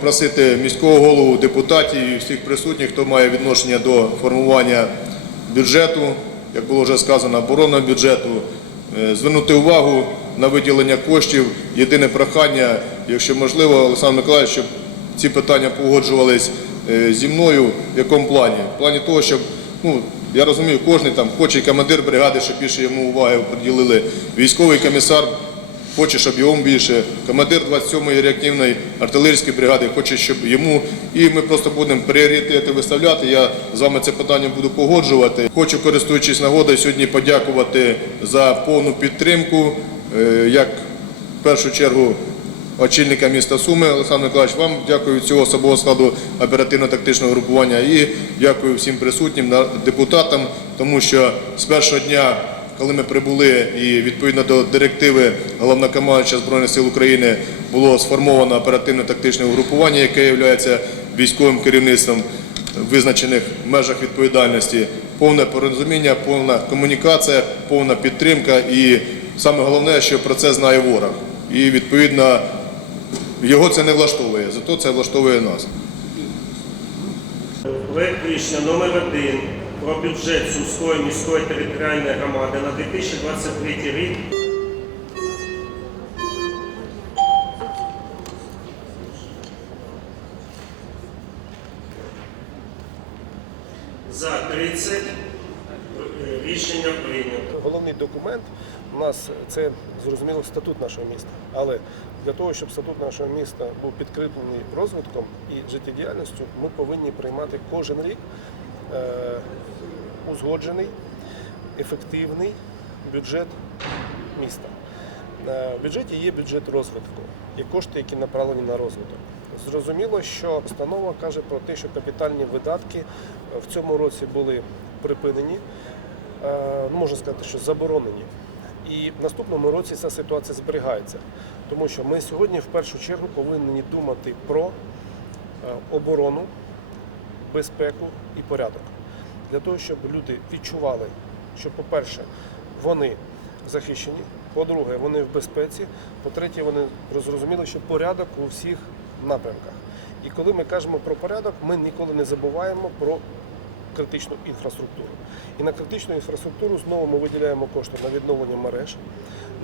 попросити міського голову, депутатів і всіх присутніх, хто має відношення до формування бюджету, як було вже сказано, оборонного бюджету, е, звернути увагу на виділення коштів. Єдине прохання, якщо можливо, Олександр Миколаївич, щоб ці питання погоджувались е, зі мною, в якому плані? В плані того, щоб ну, я розумію, кожен там хоче командир бригади, щоб більше йому уваги приділили. Військовий комісар хоче, щоб йому більше. Командир 27-ї реактивної артилерійської бригади хоче, щоб йому. І ми просто будемо пріоритети виставляти. Я з вами це питання буду погоджувати. Хочу, користуючись нагодою, сьогодні подякувати за повну підтримку. Е, Як в першу чергу очільника міста Суми Олександр Миколаївич, вам дякую від цього особового складу оперативно-тактичного групування і дякую всім присутнім депутатам, тому що з першого дня, коли ми прибули і відповідно до директиви головнокомандуюча Збройних сил України було сформовано оперативно-тактичне угрупування, яке є військовим керівництвом в визначених межах відповідальності, повне порозуміння, повна комунікація, повна підтримка і саме головне, що про це знає ворог. І відповідно його це не влаштовує, зато це влаштовує нас. Рішення номер 1 про бюджет Сумської міської територіальної громади на 2023 рік. За 30 Е, рішення прийнято. Головний документ у нас це зрозуміло статут нашого міста. Але для того, щоб статут нашого міста був підкріплений розвитком і життєдіяльністю, ми повинні приймати кожен рік узгоджений, ефективний бюджет міста. Е, В бюджеті є бюджет розвитку, є кошти, які направлені на розвиток. Зрозуміло, що постанова каже про те, що капітальні видатки е, в цьому році були припинені, е, ну, можна сказати, що заборонені. І в наступному році ця ситуація зберігається, тому що ми сьогодні в першу чергу повинні думати про е, оборону, безпеку і порядок. Для того, щоб люди відчували, що, по-перше, вони захищені, по-друге, вони в безпеці, по-третє, вони зрозуміли, що порядок у всіх напрямках. І коли ми кажемо про порядок, ми ніколи не забуваємо про критичну інфраструктуру. І на критичну інфраструктуру знову ми виділяємо кошти на відновлення мереж,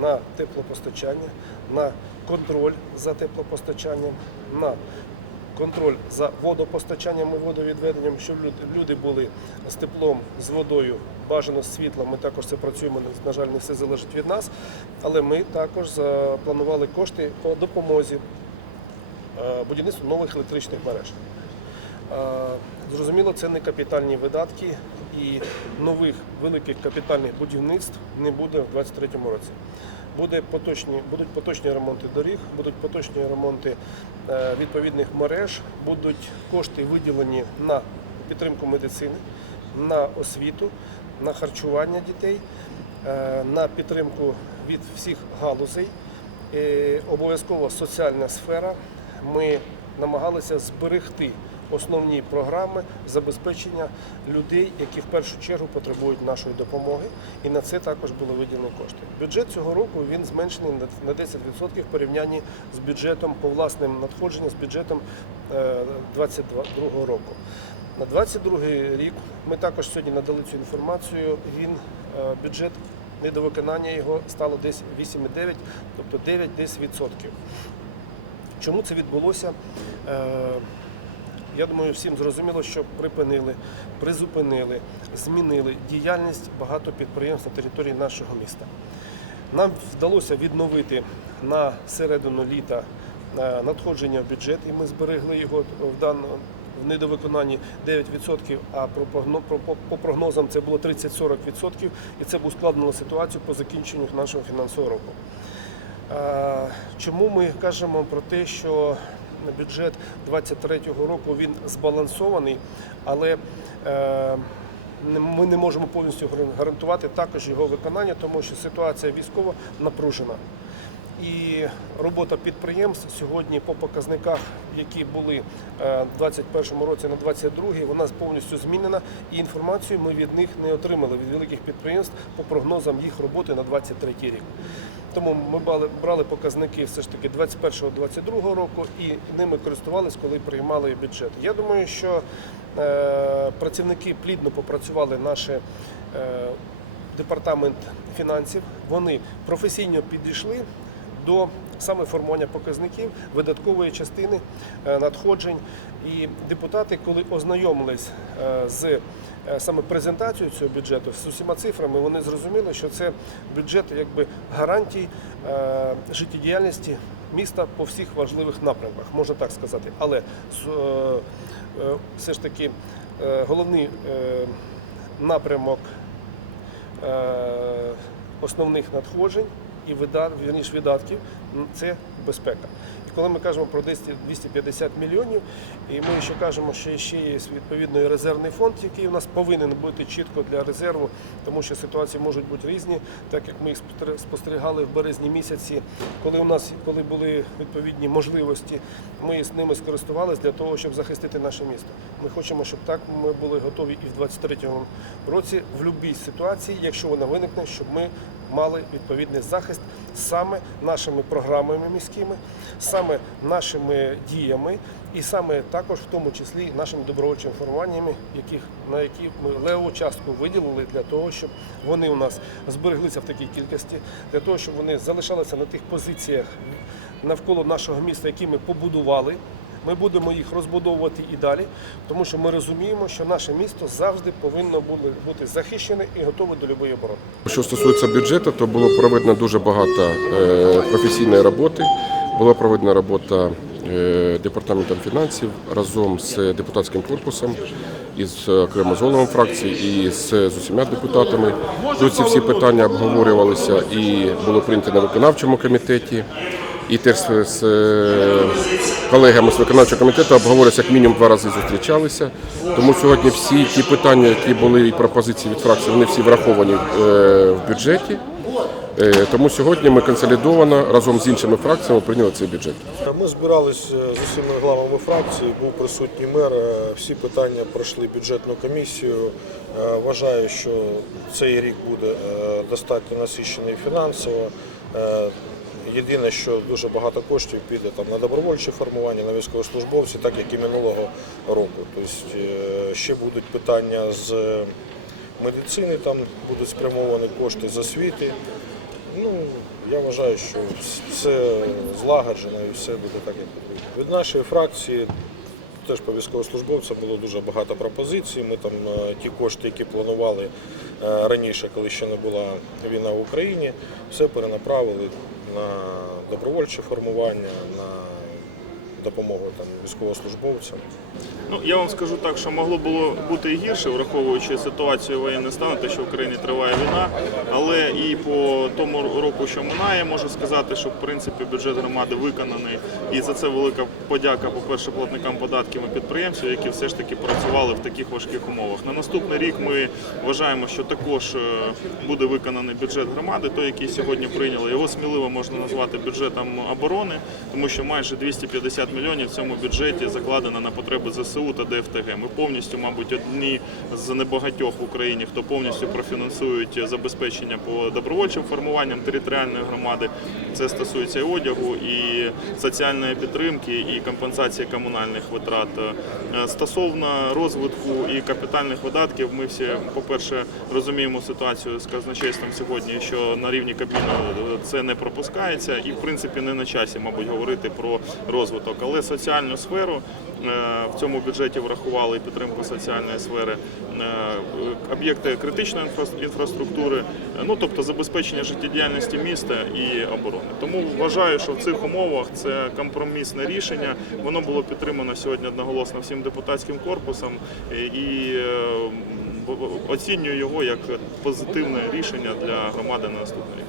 на теплопостачання, на контроль за теплопостачанням, на контроль за водопостачанням і водовідведенням, щоб люди були з теплом, з водою, бажано з світлом. Ми також це працюємо. На жаль, не все залежить від нас. Але ми також запланували кошти по допомозі е, будівництву нових електричних мереж. Е, Зрозуміло, це не капітальні видатки і нових великих капітальних будівництв не буде в 2023 році. Буде поточні, будуть поточні ремонти доріг, будуть поточні ремонти е, відповідних мереж, будуть кошти виділені на підтримку медицини, на освіту, на харчування дітей, е, на підтримку від всіх галузей. Е, Обов'язково соціальна сфера. Ми намагалися зберегти основні програми забезпечення людей, які в першу чергу потребують нашої допомоги, і на це також були виділені кошти. Бюджет цього року він зменшений на 10% в порівнянні з бюджетом по власним надходженням, з бюджетом 2022 року. На 2022 рік ми також сьогодні надали цю інформацію. Він е, бюджет недовиконання його стало десь 8,9, тобто 9 десь відсотків. Чому це відбулося? Я думаю, всім зрозуміло, що припинили, призупинили, змінили діяльність багато підприємств на території нашого міста. Нам вдалося відновити на середину літа е, надходження в бюджет, і ми зберегли його в даному в недовиконанні 9%, а по прогнозам це було 30-40%, і це б ускладнило ситуацію по закінченню нашого фінансового року. Е, Чому ми кажемо про те, що бюджет 2023 року він збалансований, але е, ми не можемо повністю гарантувати також його виконання, тому що ситуація військова напружена. І робота підприємств сьогодні по показниках, які були е, в 2021 році на 2022, вона повністю змінена. І інформацію ми від них не отримали від великих підприємств по прогнозам їх роботи на 2023 рік. Тому ми брали, показники все ж таки 21-22 року і ними користувалися, коли приймали бюджет. Я думаю, що е, працівники плідно попрацювали наші. Е, департамент фінансів. Вони професійно підійшли до саме формування показників видаткової частини е, надходжень. І депутати, коли ознайомились е, з е, саме презентацією цього бюджету з усіма цифрами, вони зрозуміли, що це бюджет якби гарантій життєдіяльності міста по всіх важливих напрямках, можна так сказати. Але все ж таки головний напрямок основних надходжень і видат, вірніш, видатків це безпека. І коли ми кажемо про 200 250 мільйонів, і ми ще кажемо, що ще є відповідний резервний фонд, який у нас повинен бути чітко для резерву, тому що ситуації можуть бути різні, так як ми їх спостерігали в березні місяці, коли у нас коли були відповідні можливості, ми з ними скористувалися для того, щоб захистити наше місто. Ми хочемо, щоб так ми були готові і в 2023 році в будь-якій ситуації, якщо вона виникне, щоб ми мали відповідний захист саме нашими програмами міськими, саме нашими діями, і саме також в тому числі нашими добровольчими формуваннями, яких на які ми леву частку виділили для того, щоб вони у нас збереглися в такій кількості, для того, щоб вони залишалися на тих позиціях навколо нашого міста, які ми побудували. Ми будемо їх розбудовувати і далі, тому що ми розуміємо, що наше місто завжди повинно бути- захищене і готове до будь-якої оборони. Що стосується бюджету, то було проведено дуже багато е, професійної роботи. Була проведена робота е, департаментом фінансів разом з депутатським корпусом, із окремо з головом фракції і з, з усіма депутатами. Тут ці всі питання обговорювалися і було прийнято на виконавчому комітеті. І теж з, е, колегами з виконавчого комітету обговорювалися, як мінімум два рази зустрічалися. Тому сьогодні всі ті питання, які були і пропозиції від фракції, вони всі враховані е, в бюджеті. Е, Тому сьогодні ми консолідовано разом з іншими фракціями прийняли цей бюджет. Ми збирались е, з усіма главами фракції, був присутній мер. Всі питання пройшли бюджетну комісію. Вважаю, що цей рік буде достатньо насичений фінансово. Е, Єдине, що дуже багато коштів піде там на добровольчі формування, на військовослужбовці, так як і минулого року. Тобто е, ще будуть питання з медицини, там будуть спрямовані кошти з освіти. Ну, я вважаю, що все злагоджено і все буде так, як потрібно. Від нашої фракції теж по військовослужбовцям було дуже багато пропозицій. Ми там е, ті кошти, які планували е, раніше, коли ще не була війна в Україні, все перенаправили на добровольче формування, на допомогу там, військовослужбовцям. Ну я вам скажу так, що могло було бути і гірше, враховуючи ситуацію воєнного стан, те, що в Україні триває війна. Але і по тому року, що минає, можу сказати, що в принципі бюджет громади виконаний, і за це велика подяка, по-перше, платникам податків і підприємців, які все ж таки працювали в таких важких умовах. На наступний рік ми вважаємо, що також е, буде виконаний бюджет громади, той, який сьогодні прийняли. Його сміливо можна назвати бюджетом оборони, тому що майже 250 мільйонів в цьому бюджеті закладено на потреби ЗСУ та ДФТГ. Ми повністю, мабуть, одні з небагатьох в Україні, хто повністю профінансують забезпечення по добровольчим формуванням територіальної громади. Це стосується і одягу, і соціальної підтримки, і компенсації комунальних витрат. Е, Стосовно розвитку і капітальних видатків, ми всі, по-перше, розуміємо ситуацію з казначейством сьогодні, що на рівні Кабміну це не пропускається, і в принципі не на часі, мабуть, говорити про розвиток. Але соціальну сферу е, в цьому бюджеті врахували підтримку соціальної сфери, е, об'єкти критичної інфраструктури, е, ну тобто забезпечення життєдіяльності міста і оборони. Тому вважаю, що в цих умовах це компромісне рішення. Воно було підтримано сьогодні одноголосно всім депутатським корпусом е, і е, оцінюю його як позитивне рішення для громади на наступний.